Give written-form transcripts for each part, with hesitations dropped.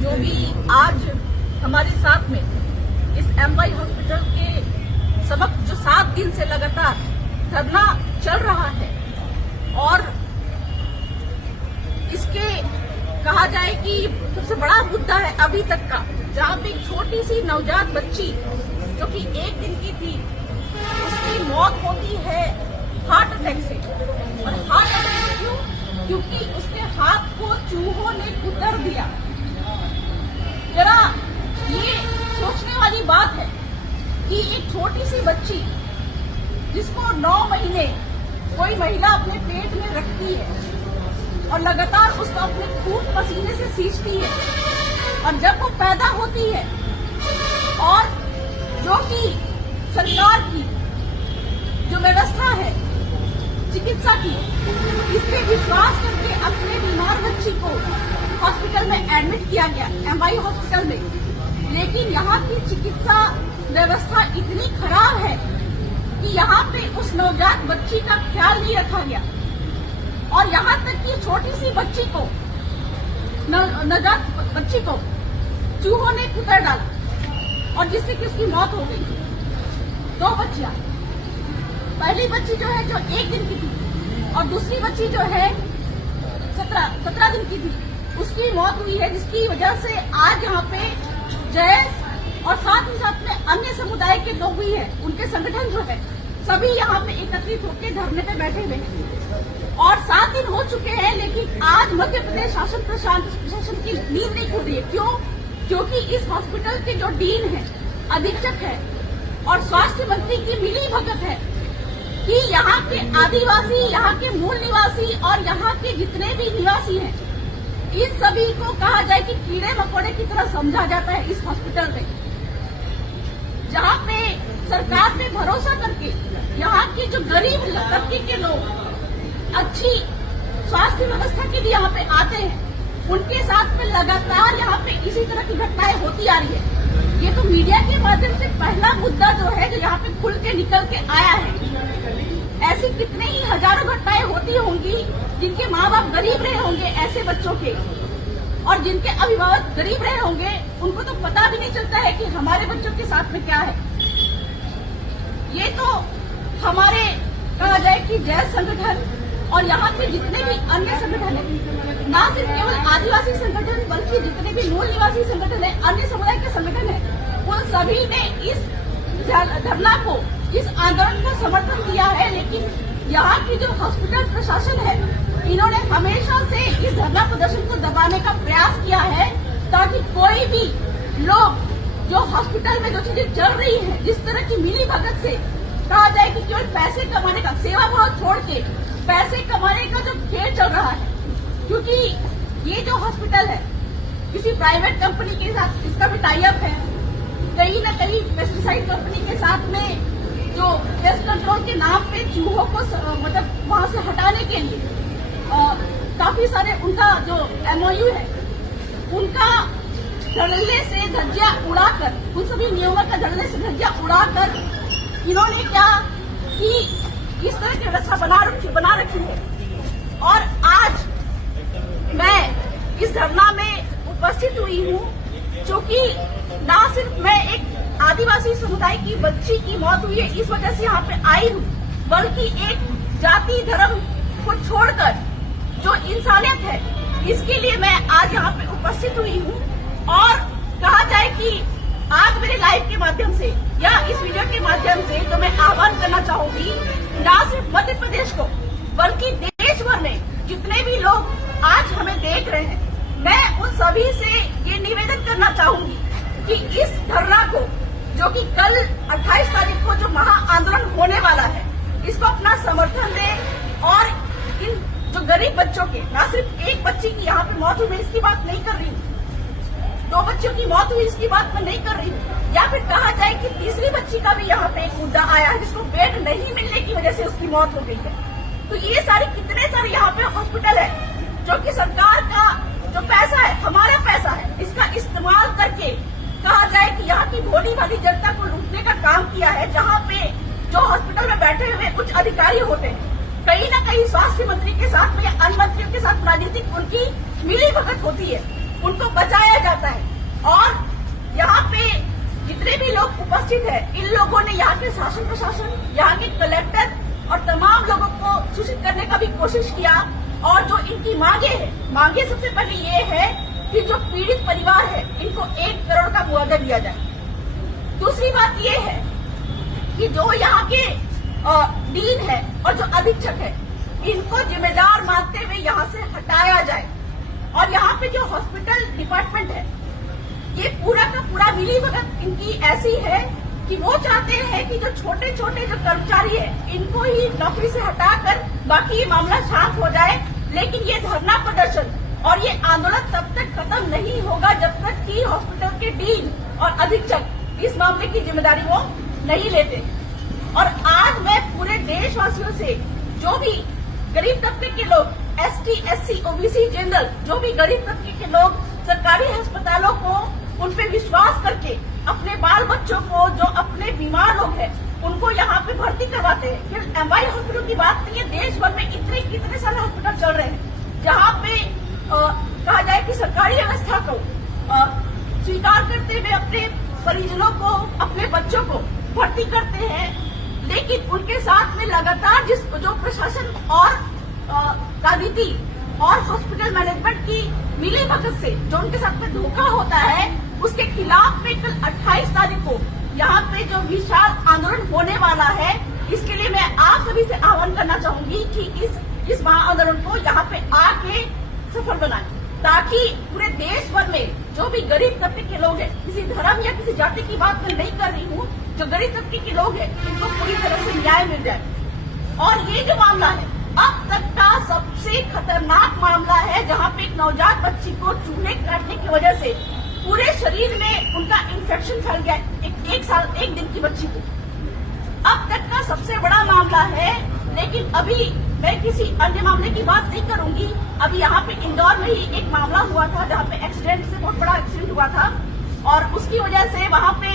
जो भी आज हमारे साथ में इस MY हॉस्पिटल के समक्ष जो 7 दिन से लगातार धरना चल रहा है और इसके कहा जाए कि सबसे बड़ा मुद्दा है अभी तक का, जहाँ पे एक छोटी सी नवजात बच्ची जो कि 1 दिन की थी उसकी मौत होती है हार्ट अटैक से। और हार्ट अटैक क्यों? क्योंकि उसके हाथ को चूहों ने कुतर दिया। जरा ये सोचने वाली बात है कि एक छोटी सी बच्ची जिसको 9 महीने कोई महिला अपने पेट में रखती है और लगातार उसको अपने खून पसीने से सींचती है, और जब वो पैदा होती है और जो कि सरकार की जो व्यवस्था है चिकित्सा की, इस पे विश्वास करके अपने बीमार बच्ची को हॉस्पिटल में एडमिट किया गया, MY हॉस्पिटल में। लेकिन यहाँ की चिकित्सा व्यवस्था इतनी खराब है कि यहाँ पे उस नवजात बच्ची का ख्याल नहीं रखा गया, और यहाँ तक कि छोटी सी बच्ची को नवजात बच्ची को चूहों ने कुतर डाला और जिससे कि उसकी मौत हो गई। 2 बच्चियां, पहली बच्ची जो है जो 1 दिन की थी और दूसरी बच्ची जो है 17 दिन की थी, उसकी मौत हुई है, जिसकी वजह से आज यहाँ पे जैस और साथ ही साथ में अन्य समुदाय के लोग भी हैं, उनके संगठन जो है सभी यहाँ पे एकत्रित होकर धरने पे बैठे हुए हैं। और 7 दिन हो चुके हैं, लेकिन आज मध्य प्रदेश शासन प्रशासन की नींद नहीं खुल रही है। क्यों? क्योंकि इस हॉस्पिटल के जो डीन है, अधीक्षक है और स्वास्थ्य मंत्री की मिली भगत है कि यहाँ के आदिवासी, यहाँ के मूल निवासी और यहाँ के जितने भी निवासी हैं, इन सभी को कहा जाए कि कीड़े मकोड़े की तरह समझा जाता है इस हॉस्पिटल में, जहाँ पे सरकार पे भरोसा करके यहाँ के जो गरीब तबके के लोग अच्छी स्वास्थ्य व्यवस्था के लिए यहाँ पे आते हैं, उनके साथ में लगातार यहाँ पे इसी तरह की घटनाएं होती आ रही है। ये तो मीडिया के माध्यम से पहला मुद्दा जो है जो यहाँ पे खुल के निकल के आया है। ऐसी कितने ही हजारों घटनाएं होती होंगी जिनके माँ बाप गरीब रहे होंगे ऐसे बच्चों के, और जिनके अभिभावक गरीब रहे होंगे, उनको तो पता भी नहीं चलता है कि हमारे बच्चों के साथ में क्या है। ये तो हमारे कहा जाए कि जैस संगठन और यहाँ के जितने भी अन्य संगठन है, न सिर्फ केवल आदिवासी संगठन बल्कि जितने भी मूल निवासी संगठन है, अन्य समुदाय के संगठन है, उन सभी ने इस धरना को, इस आंदोलन को समर्थन दिया है। लेकिन यहाँ की जो हॉस्पिटल प्रशासन है, इन्होंने हमेशा से इस धरना प्रदर्शन को दबाने का प्रयास किया है, ताकि कोई भी लोग जो हॉस्पिटल में जो चीजें चल रही है, जिस तरह की मिली भगत से कहा जाए कि केवल पैसे कमाने का, सेवा भाव छोड़ के पैसे कमाने का जो खेल चल रहा है, क्योंकि ये जो हॉस्पिटल है किसी प्राइवेट कंपनी के साथ इसका भी टाई अप है, कहीं न कहीं पेस्टिसाइड कंपनी के साथ में जो पेस्ट कंट्रोल के नाम पे चूहों को मतलब वहां से हटाने के लिए काफी सारे उनका जो MOU है, उनका धड़ल्ले से धज्जियां उड़ाकर, उन सभी नियमों का धड़ल्ले से धज्जियां उड़ाकर इन्होंने क्या कि इस तरह की व्यवस्था बना रखी है। और आज मैं इस धरना में उपस्थित हुई हूँ, क्योंकि न सिर्फ मैं एक आदिवासी समुदाय की बच्ची की मौत हुई है इस वजह से यहाँ पे आई हूँ, बल्कि एक जाति धर्म को छोड़कर जो इंसानियत है, इसके लिए मैं आज यहाँ पे उपस्थित हुई हूँ। और कहा जाए कि आज मेरे लाइव के माध्यम से या इस वीडियो के माध्यम से तो मैं आह्वान करना चाहूंगी, न सिर्फ मध्य प्रदेश को बल्कि देश भर में जितने भी लोग आज हमें देख रहे हैं, मैं उन सभी से ये निवेदन करना चाहूंगी कि इस धरना को, जो कि कल 28 तारीख को जो महा आंदोलन होने वाला है, इसको अपना समर्थन दें। और इन जो गरीब बच्चों के, न सिर्फ एक बच्ची की यहाँ पे मौत हुई, मैं इसकी बात नहीं कर रही हूँ, 2 बच्चों की मौत हुई इसकी बात मैं नहीं कर रही हूँ, या फिर कहा जाए कि तीसरी बच्ची का भी यहाँ पे एक मुद्दा आया है जिसको बेड नहीं मिलने की वजह से उसकी मौत हो गई है। तो ये सारे कितने सारे यहाँ पे हॉस्पिटल है जो कि सरकार का जो पैसा है, हमारा पैसा है, इसका इस्तेमाल करके कहा जाए कि यहाँ की भोली भाली जनता को लूटने का काम किया है। जहाँ पे जो हॉस्पिटल में बैठे हुए उच्च अधिकारी होते हैं, कहीं न कहीं स्वास्थ्य मंत्री के साथ में या अन्य मंत्रियों के साथ राजनीतिक उनकी मिली भगत होती है, उनको बचाया जाता है। उपस्थित है, इन लोगों ने यहाँ के शासन प्रशासन, यहाँ के कलेक्टर और तमाम लोगों को सूचित करने का भी कोशिश किया। और जो इनकी मांगे सबसे पहले ये है कि जो पीड़ित परिवार है इनको 1 करोड़ का मुआवजा दिया जाए। दूसरी बात ये है कि जो यहाँ के डीन है और जो अधीक्षक है इनको जिम्मेदार मानते हुए यहाँ से हटाया जाए। और यहाँ पे जो हॉस्पिटल डिपार्टमेंट है ये पूरा का पूरा मिलीभगत इनकी ऐसी है कि वो चाहते हैं कि जो छोटे छोटे जो कर्मचारी है इनको ही नौकरी से हटाकर बाकी ये मामला शांत हो जाए। लेकिन ये धरना प्रदर्शन और ये आंदोलन तब तक खत्म नहीं होगा जब तक कि हॉस्पिटल के डीन और अधीक्षक इस मामले की जिम्मेदारी वो नहीं लेते। और आज मैं पूरे देशवासियों से जो भी गरीब तबके के लोग ST, SC, OBC, जनरल जो भी गरीब तबके के लोग सरकारी अस्पतालों को उन पे विश्वास करके अपने बाल बच्चों को जो अपने बीमार लोग हैं उनको यहाँ पे भर्ती करवाते हैं। फिर MI हॉस्पिटल की बात नहीं है, देश भर में कितने सारे हॉस्पिटल चल रहे हैं जहाँ पे कहा जाए कि सरकारी व्यवस्था को स्वीकार करते हुए अपने परिजनों को, अपने बच्चों को भर्ती करते हैं। लेकिन उनके साथ में लगातार जो प्रशासन और राजनीति और हॉस्पिटल मैनेजमेंट की मिलीभगत से जो उनके साथ में धोखा होता है उसके खिलाफ में कल 28 तारीख को यहाँ पे जो विशाल आंदोलन होने वाला है, इसके लिए मैं आप सभी से आह्वान करना चाहूंगी कि इस महाआंदोलन को यहाँ पे आके सफल बनाएं, ताकि पूरे देश भर में जो भी गरीब तबके के लोग हैं, किसी धर्म या किसी जाति की बात मैं नहीं कर रही हूँ, जो गरीब तबके के लोग हैं इनको पूरी तरह से न्याय मिल जाए। और ये जो मामला है अब तक का सबसे खतरनाक मामला है, जहाँ पे एक नवजात बच्ची को चूहे काटने की वजह से पूरे शरीर में उनका इन्फेक्शन फैल गया, एक साल 1 दिन की बच्ची को। अब तक का सबसे बड़ा मामला है। लेकिन अभी मैं किसी अन्य मामले की बात नहीं करूंगी। अभी यहाँ पे इंदौर में ही एक मामला हुआ था जहाँ पे एक्सीडेंट से बहुत बड़ा एक्सीडेंट हुआ था और उसकी वजह से वहाँ पे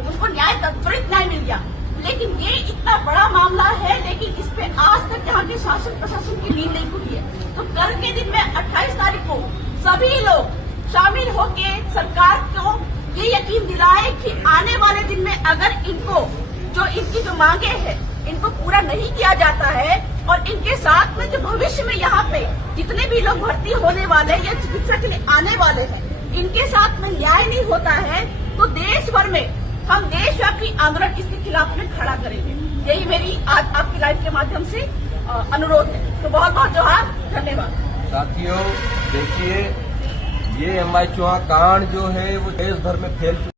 उसको त्वरित न्याय मिल गया। लेकिन ये इतना बड़ा मामला है, लेकिन इस पे आज तक यहाँ के शासन प्रशासन की नींद नहीं खुली है। तो कल के दिन में 28 तारीख को सभी लोग शामिल होके सरकार को ये यकीन दिलाए कि आने वाले दिन में अगर इनकी जो मांगे हैं इनको पूरा नहीं किया जाता है और इनके साथ में जो भविष्य में यहाँ पे जितने भी लोग भर्ती होने वाले या चिकित्सा के लिए आने वाले हैं इनके साथ में न्याय नहीं होता है, तो देश भर में हम देशव्यापी आंदोलन इसके खिलाफ में खड़ा करेंगे। यही मेरी आज आपकी लाइव के माध्यम से अनुरोध है। तो बहुत बहुत जोहार, धन्यवाद। साथियों देखिए, ये MI चौहान कांड जो है वो देश भर में फैल चुका है।